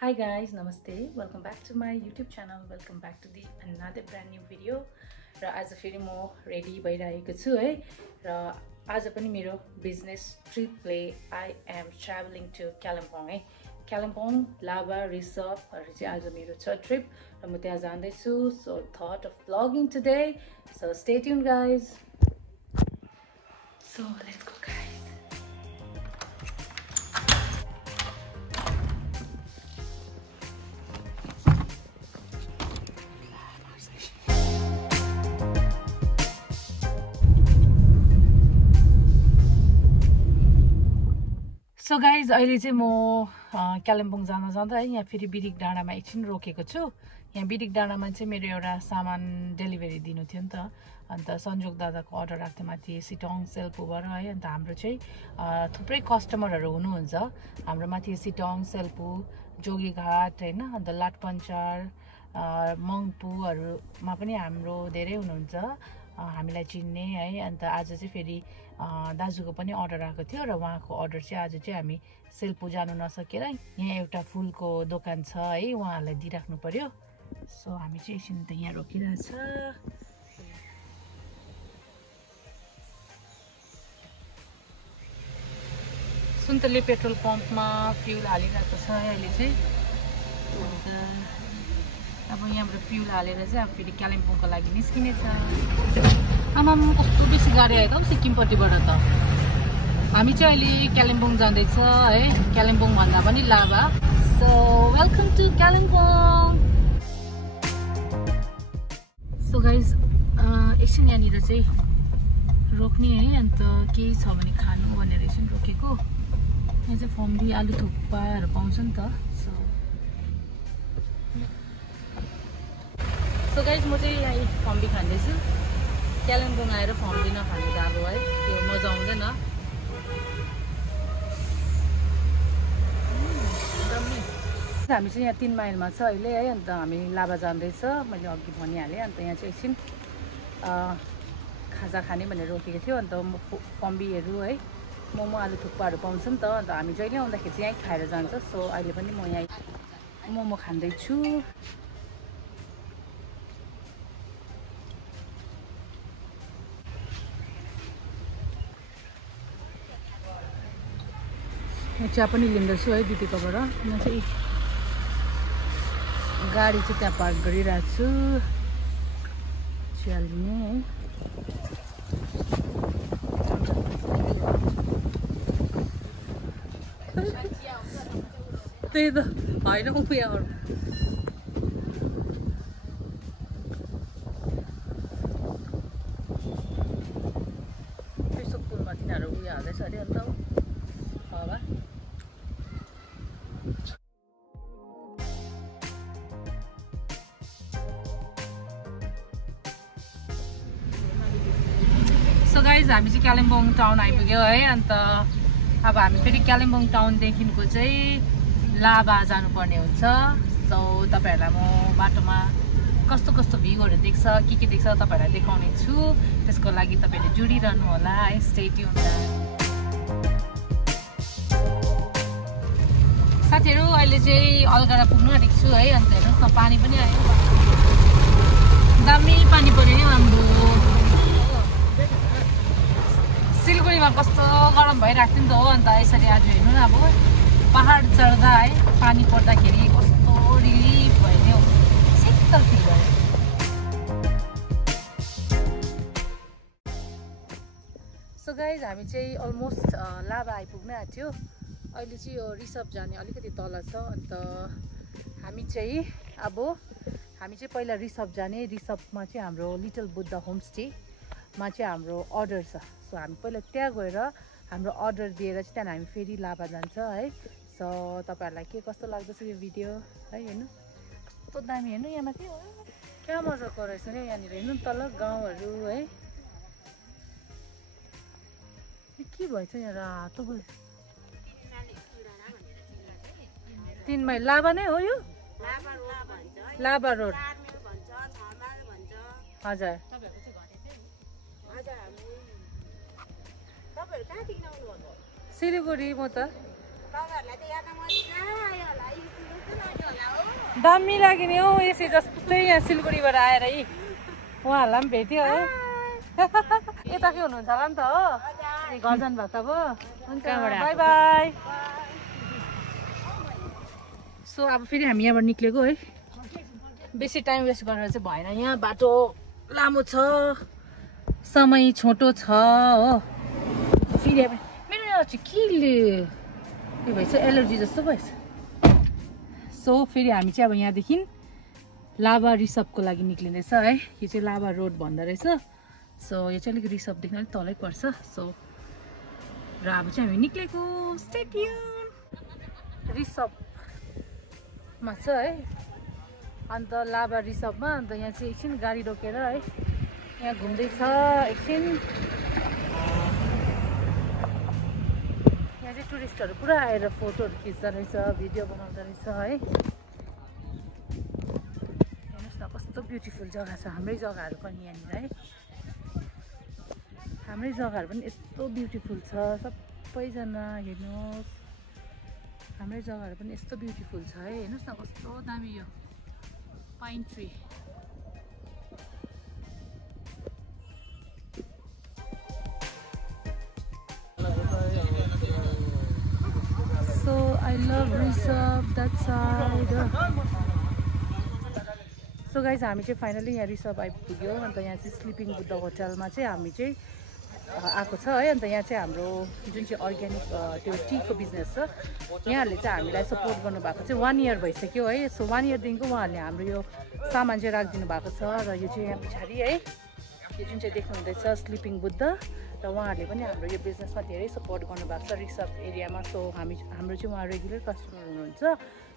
Hi guys, namaste. Welcome back to my YouTube channel. Welcome back to the another brand new video. र आज फेरि म ready भइरहेको छु है र आज पनि मेरो बिजनेस ट्रिपले I am travelling to Kalimpong है कालिम्पोङ लाभा रिसर्टहरु चाहिँ आज मेरो छ ट्रिप र म त्यहाँ जाँदै छु so thought of vlogging today so stay tuned guys so let's go guys. So guys, अहिले चाहिँ म कालिम्पोङ जाँदा है यहाँ फेरि बिरिक डाँडामा एकछिन रोकेको छु। यहाँ बिरिक डाँडामा चाहिँ मेरो एउटा सामान डेलिभरी दिनु थियो नि त। अन्त संजोग दादाको अर्डर राख्थे माथि सिटोङ सेल्पुबाट है। अन्त हाम्रो चाहिँ थुप्रै कस्टमरहरू हुनुहुन्छ। हाम्रो माथि सिटोङ सेल्पु जोगीघाट हैन अन्त लाटपन्चार मङपुहरूमा पनि हाम्रो धेरै हुनुहुन्छ हामीलाई चिन्ने है। अन्त आज चाहिँ फेरि दाजुको पनि अर्डर आएको थियो र उहाँको अर्डर चाहिँ आज चाहिँ हामी सेल्पु जानु नसकेर यहाँ एउटा फुलको दोकान छ है उहाँहरूलाई दिइराख्नु पर्यो। सो हामी चाहिँ एकछिन त यहाँ रोकिरहेछ। सुन्तले पेट्रोल पम्पमा फ्युल हालिरहेको छ अहिले चाहिँ। अन्त अब यहाँबाट फ्युल हालेर चाहिँ अब फेरि कालिम्पोङको लागि निस्किने छ। आमाम कस्तो बेसी गाडी आयो त सिक्किमपट्टिबाट त। हामी चाहिँ अहिले कालिम्पोङ जाँदैछ है कालिम्पोङ भन्दा पनि Lava. So welcome to Kalimpong. So guys एकछिन यहाँनिर चाहिँ रोक्ने है अन्त केही छ भने खानु भनेर एकछिन रोकेको। यहाँ चाहिँ फम्बी आलु थुक्पाहरू पाउँछ नि त। सो गाइज म चाहिँ यहाँ फम्बी खाँदैछु। कालिम्पोङ आएर फम्बी नखाने त अब है त्यो मजा आउँदैन। हामी चाहिँ यहाँ 3 माइलमा छ अहिले है। अन्त हामी लाभा जाँदैछ मैले अघि भनिहालेँ। अन्त यहाँ चाहिँ एकछिन खाजा खाने भनेर रोकेको थियो। अन्त फम्बीहरू है मोमो आलु थुक्पाहरू पाउँछ नि त। अन्त हामी जहिले आउँदाखेरि चाहिँ यहीँ खाएर जान्छ। सो अहिले पनि म यहीँ मोमो खाँदैछु। चिया पनि लिँदैछु है दिदीकोबाट। म चाहिँ गाडी चाहिँ त्यहाँ पार्क गरिरहेको छु चिया लिने है। त्यही त होइन उयोहरू पेसोक पुलमा तिनीहरू उयो हाल्दैछ अरे अन्त हावा। सो गाइज हामी चाहिँ कालिम्पोङ टाउन आइपुग्यो है। अन्त अब हामी फेरि कालिम्पोङ टाउनदेखिको चाहिँ लाभा जानुपर्ने हुन्छ। सो तपाईँहरूलाई म बाटोमा कस्तो कस्तो भ्यूहरू देख्छ के देख्छ तपाईँहरूलाई देखाउने छु। त्यसको लागि तपाईँहरूले जुडिरहनु होला है। Stay tune. साथीहरू अहिले चाहिँ अलगढा पुग्नु आँटेको छु है। अन्त हेर्नुहोस् न पानी पनि आयो दामी पानी पऱ्यो नि हाम्रो। सिलगढीमा कस्तो गरम भइरहेको थियो नि त हो। अन्त यसरी आज हेर्नु न अब पहाड चढ्दा है पानी पर्दाखेरि कस्तो रिलिफ भयो नि शीतल फिल भयो। सो गाइज हामी चाहिँ अलमोस्ट लाभा आइपुग्न आँट्यो। अहिले चाहिँ यो रिसर्भ जाने अलिकति तल छ। अन्त हामी चाहिँ पहिला रिसर्भ जाने। रिसर्भमा चाहिँ हाम्रो लिटल बुद्ध होमस्टेमा चाहिँ हाम्रो अर्डर छ। सो हामी पहिला त्यहाँ गएर हाम्रो अर्डर दिएर चाहिँ त्यहाँदेखि हामी फेरि लाभा जान्छ है। सो तपाईँहरूलाई के कस्तो लाग्दैछ यो भिडियो है। हेर्नु कस्तो दामी हेर्नु यहाँ माथि क्या मजाको रहेछ नि यहाँनिर हेर्नु तल गाउँहरू है। के भएछ यहाँ रातो भयो 3 माइल लाभा नै हो यो लाभा रोड हजुर। सिलगढी म त दामी लाग्यो नि हौ यसै जस्तै यहाँ सिलगढीबाट आएर है उहाँहरूलाई पनि भेट्यो है यता के हुनुहुन्छ होला नि त हो घर जानुभएको अब हुन्छ बाई बाई सो अब फेरि हामी यहाँबाट निक्लेको है बेसी टाइम वेस्ट गरेर चाहिँ भएन यहाँ बाटो लामो छ समय छोटो छ हो फेरि अब मेरो यहाँ चाहिँ के भएछ एलर्जी जस्तो भएछ सो फेरि हामी चाहिँ अब यहाँदेखि लाभा रिसपको लागि निक्लिँदैछ है यो चाहिँ लाभा रोड भन्दो रहेछ सो यो चाहिँ अलिक रिसपदेखि अलिक तलै पर्छ सो र अब चाहिँ हामी निक्लेको स्टेडियम रिसपमा छ है अन्त लाभा रिसपमा अन्त यहाँ चाहिँ एकछिन गाडी रोकेर है यहाँ घुम्दैछ एकछिन यहाँ चाहिँ टुरिस्टहरू पुरा आएर फोटोहरू खिच्दो रहेछ भिडियो बनाउँदो रहेछ है हेर्नुहोस् न कस्तो ब्युटिफुल जग्गा छ हाम्रै जग्गाहरू पनि यहाँनिर है हाम्रै जग्गाहरू पनि यस्तो ब्युटिफुल छ सबैजना हेर्नुहोस् हाम्रै जग्गाहरू पनि यस्तो ब्युटिफुल छ है हेर्नुहोस् न कस्तो दामी यो पाइन tree So I love Rishabh that side. So guys हामी चाहिँ फाइनली यहाँ रिसप आइपुग्यो अन्त यहाँ चाहिँ स्लिपिङ बुद्ध होटलमा चाहिँ हामी चाहिँ आएको छ है अन्त यहाँ चाहिँ हाम्रो जुन चाहिँ अर्ग्यानिक त्यो टीको बिजनेस छ यहाँहरूले चाहिँ हामीलाई सपोर्ट गर्नुभएको चाहिँ 1 इयर भइसक्यो है सो 1 इयरदेखिको उहाँहरूले हाम्रो यो सामान चाहिँ राखिदिनु भएको छ र यो चाहिँ यहाँ पछाडि है यो जुन चाहिँ देख्नुहुँदैछ स्लिपिङ बुद्ध र उहाँहरूले पनि हाम्रो यो बिजनेसमा धेरै सपोर्ट गर्नुभएको छ रिसप एरियामा सो हाम्रो चाहिँ उहाँ रेगुलर कस्टमर हुनुहुन्छ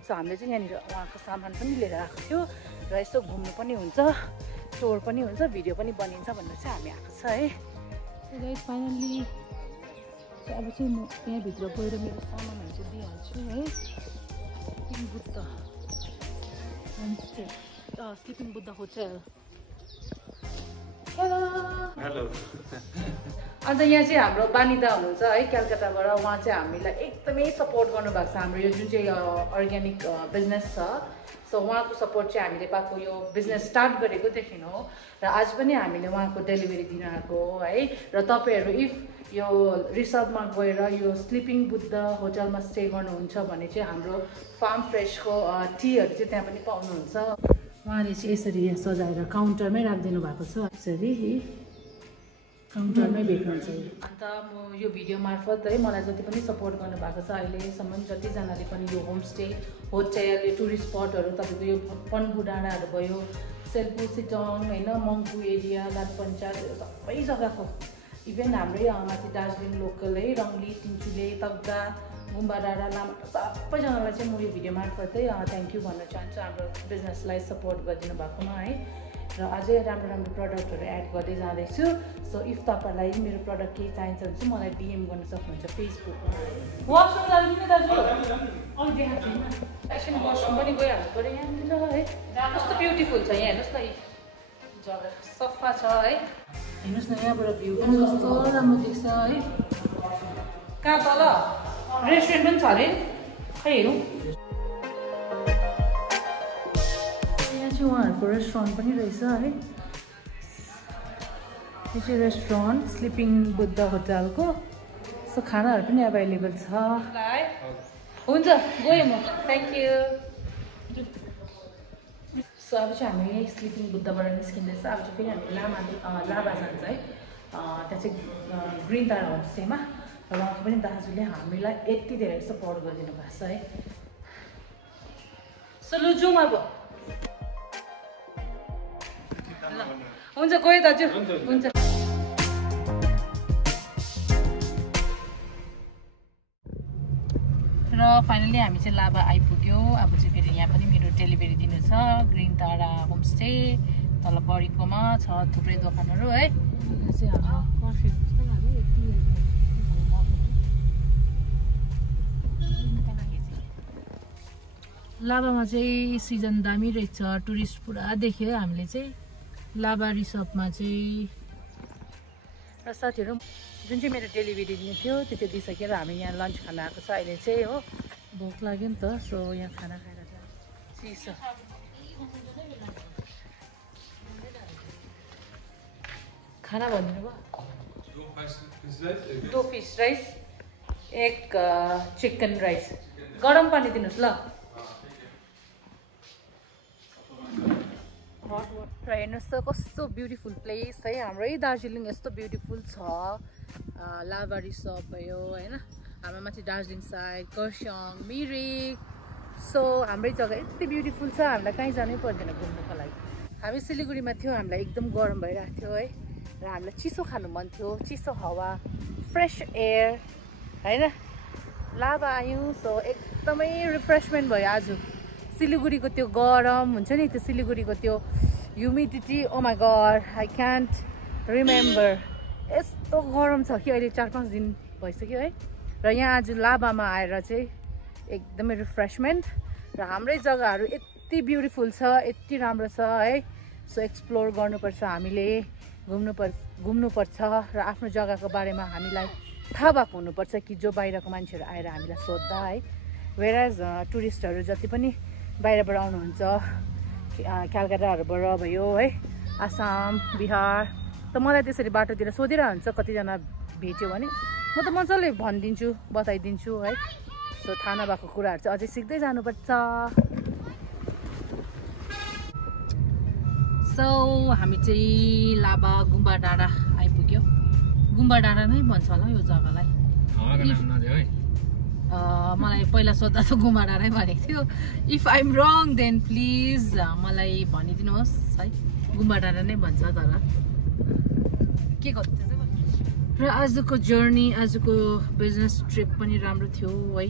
सो हामीले चाहिँ यहाँनिर उहाँको सामान पनि लिएर आएको थियो र यसो घुम्नु पनि हुन्छ टुर पनि हुन्छ भिडियो पनि बनिन्छ भनेर चाहिँ हामी आएको छ है सो गाइस फाइनल्ली अब चाहिँ म यहाँभित्र गएर मेरो सामानहरू चाहिँ दिइहाल्छु है sleeping Buddha homestay sleeping Buddha hotel hello अन्त यहाँ चाहिँ हाम्रो बानिदा हुनुहुन्छ है कलकत्ताबाट उहाँ चाहिँ हामीलाई एकदमै सपोर्ट गर्नुभएको छ हाम्रो यो जुन चाहिँ अर्ग्यानिक बिजनेस छ सो उहाँको सपोर्ट चाहिँ हामीले पाएको यो बिजनेस स्टार्ट गरेकोदेखि हो र आज पनि हामीले उहाँको डेलिभरी दिन आएको है र तपाईँहरू इफ यो रिसपमा गएर यो स्लिपिङ बुद्ध होटलमा स्टे गर्नुहुन्छ भने चाहिँ हाम्रो फार्म फ्रेसको टीहरू चाहिँ त्यहाँ पनि पाउनुहुन्छ उहाँले चाहिँ यसरी सजाएर काउन्टरमै राखिदिनु भएको छ यसरी काउन्टरमै भेट्नुहुन्छ अन्त म यो भिडियो मार्फत है मलाई जति पनि सपोर्ट गर्नुभएको छ अहिलेसम्म जतिजनाले पनि यो होमस्टे होटल यो टुरिस्ट स्पटहरू तपाईँको यो पन्बु डाँडाहरू भयो सेल्पु सिटोङ होइन मङ्पू एरिया लाटपन्चायत सबै जग्गाको इभन हाम्रै माथि दार्जिलिङ लोकल है रङ्ली तिनचुले तग्दा गुम्बा डाँडा लामा सबैजनालाई चाहिँ म यो भिडियो मार्फतै थ्याङ्क यू भन्न चाहन्छु हाम्रो बिजनेसलाई सपोर्ट गरिदिनु भएकोमा है र अझै राम्रो राम्रो प्रडक्टहरू एड गर्दै जाँदैछु सो इफ तपाईँलाई मेरो प्रडक्ट केही चाहिन्छ भने चाहिँ मलाई डिएम गर्न सक्नुहुन्छ फेसबुकमा वासरुम जानु नि दाजु अलिक देखाएको छैन एकछिन वासरुम पनि गइहाल्नु पऱ्यो यहाँनिर है कस्तो ब्युटिफुल छ यहाँ हेर्नुहोस् न जग्गा सफा छ है हेर्नुहोस् न यहाँबाट भ्यू पनि कस्तो राम्रो देख्छ है कहाँ तल रेस्टुरेन्ट पनि छ अरे खै हेरौँ यहाँ चाहिँ उहाँहरूको रेस्टुरेन्ट पनि रहेछ है यो चाहिँ रेस्टुरेन्ट स्लिपिङ बुद्ध होटलको सो खानाहरू पनि एभाइलेबल छ हुन्छ गएँ म थ्याङ्क यू सो अब चाहिँ हामी यही स्लिपिङ बुद्धबाट निस्किँदैछ अब चाहिँ फेरि हामी लाभा जान्छ है त्यहाँ चाहिँ ग्रिन तारा होमस्टेमा र उहाँको पनि दाजुले हामीलाई यति धेरै सपोर्ट गरिदिनु भएको छ है सो लु जाउँ अब हुन्छ गयो दाजु हुन्छ र फाइनली हामी चाहिँ लाभा आइपुग्यो अब चाहिँ फेरि यहाँ पनि मेरो डेलिभरी दिनु छ ग्रिन तारा होमस्टे तल बडीकोमा छ थुप्रै दोकानहरू है लाभामा चाहिँ सिजन दामी रहेछ टुरिस्ट पुरा देख्यो हामीले चाहिँ लाभा रिसपमा चाहिँ र साथीहरू जुन चाहिँ मेरो डेलिभरी दिनु थियो त्यो चाहिँ दिइसकेर हामी यहाँ लन्च खान आएको छ अहिले चाहिँ हो भोक लाग्यो नि त सो यहाँ खाना खाएर चिसो खाना भनिदिनु भयो 2 फिस राइस 1 चिकन राइस गरम पानी दिनुहोस् ल र हेर्नुहोस् त कस्तो ब्युटिफुल प्लेस है हाम्रै दार्जिलिङ यस्तो ब्युटिफुल छ लाभा रिसोर्ट भयो होइन हाम्रो माथि दार्जिलिङ साइड खरसाङ मिरिक सो हाम्रै जग्गा यति ब्युटिफुल छ हामीलाई कहीँ जानै पर्दैन घुम्नुको लागि हामी सिलिगुडीमा थियौँ हामीलाई एकदम गरम भइरहेको थियो है र हामीलाई चिसो खानु मन थियो चिसो हावा फ्रेस एयर होइन लाभा आयौँ सो एकदमै रिफ्रेसमेन्ट भयो आज सिलिगुडीको त्यो गरम हुन्छ नि त्यो सिलिगुडीको त्यो humidity oh my god I can't remember यस्तो गरम छ कि अहिले 4-5 दिन भइसक्यो है र यहाँ आज लाभामा आएर चाहिँ एकदमै रिफ्रेसमेन्ट र हाम्रै जग्गाहरू यति ब्युटिफुल छ यति राम्रो छ है सो एक्सप्लोर गर्नुपर्छ हामीले घुम्नुपर्छ र आफ्नो जग्गाको बारेमा हामीलाई थाहा भएको हुनुपर्छ कि जो बाहिरको मान्छेहरू आएर हामीलाई सोध्दा है वेराज टुरिस्टहरू जति पनि बाहिरबाट आउनुहुन्छ क्यालकाटाहरूबाट भयो है आसाम बिहार त मलाई त्यसरी बाटोतिर सोधिरहन्छ कतिजना भेट्यो भने म त मजाले भनिदिन्छु बताइदिन्छु है सो थाहा नभएको कुराहरू चाहिँ अझै सिक्दै जानुपर्छ सो हामी चाहिँ लाभा गुम्बा डाँडा आइपुग्यो गुम्बा डाँडा नै भन्छ होला यो जग्गालाई मलाई पहिला सोद्धा त गुम्बा डाँडै भनेको थियो if I am wrong then please मलाई भनिदिनुहोस् है गुम्बा डाँडा नै भन्छ तर के गर्छ र आजको जर्नी आजको बिजनेस ट्रिप पनि राम्रो थियो है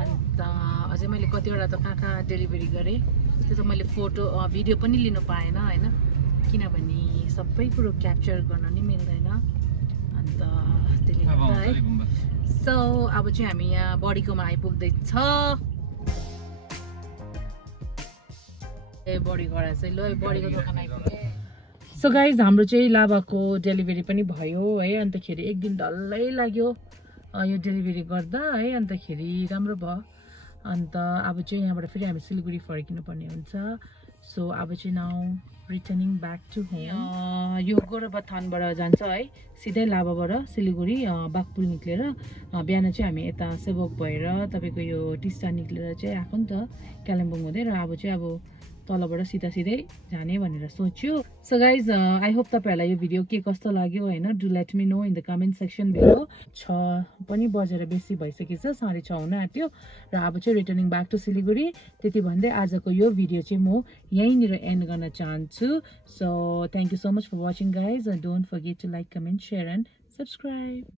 अन्त अझै मैले कतिवटा त कहाँ डेलिभरी गरेँ त्यो त मैले फोटो भिडियो पनि लिनु पाएन होइन किनभने सबै कुरो क्याप्चर गर्न नि मिल्दैन अन्त त्यसले गर्दा है सो अब चाहिँ हामी यहाँ बडीकोमा आइपुग्दैछ ए बडीगडा चाहिँ ल बडीको दोकान आइपुग्यो सो गाइज हाम्रो चाहिँ लाभाको डेलिभरी पनि भयो है अन्तखेरि 1 दिन डल्लै लाग्यो यो डेलिभरी गर्दा है अन्तखेरि राम्रो भयो अन्त अब चाहिँ यहाँबाट फेरि हामी सिलिगुडी फर्किनु पर्ने हुन्छ सो अब चाहिँ now returning back to home यो गोरुबथानबाट जान्छ है सिधै लाभाबाट सिलिगुडी बाघपुल निक्लेर बिहान चाहिँ हामी यता सेवक भएर तपाईँको यो टिस्टा निक्लेर चाहिँ आएको नि त कालिम्पोङ हुँदै र अब चाहिँ अब तलबाट सिधै जाने भनेर सोच्यो सो गाइज आई होप तपाईँहरूलाई यो भिडियो के कस्तो लाग्यो होइन do let me know in the comment section video 6 पनि बजेर बेसी भइसकेछ 6:30 हुन आँट्यो र अब चाहिँ रिटर्निङ ब्याक टु सिलिगुडी त्यति भन्दै आजको यो भिडियो चाहिँ म यहीँनिर एन्ड गर्न चाहन्छु so thank you so much for watching guys don't forget to like comment share and subscribe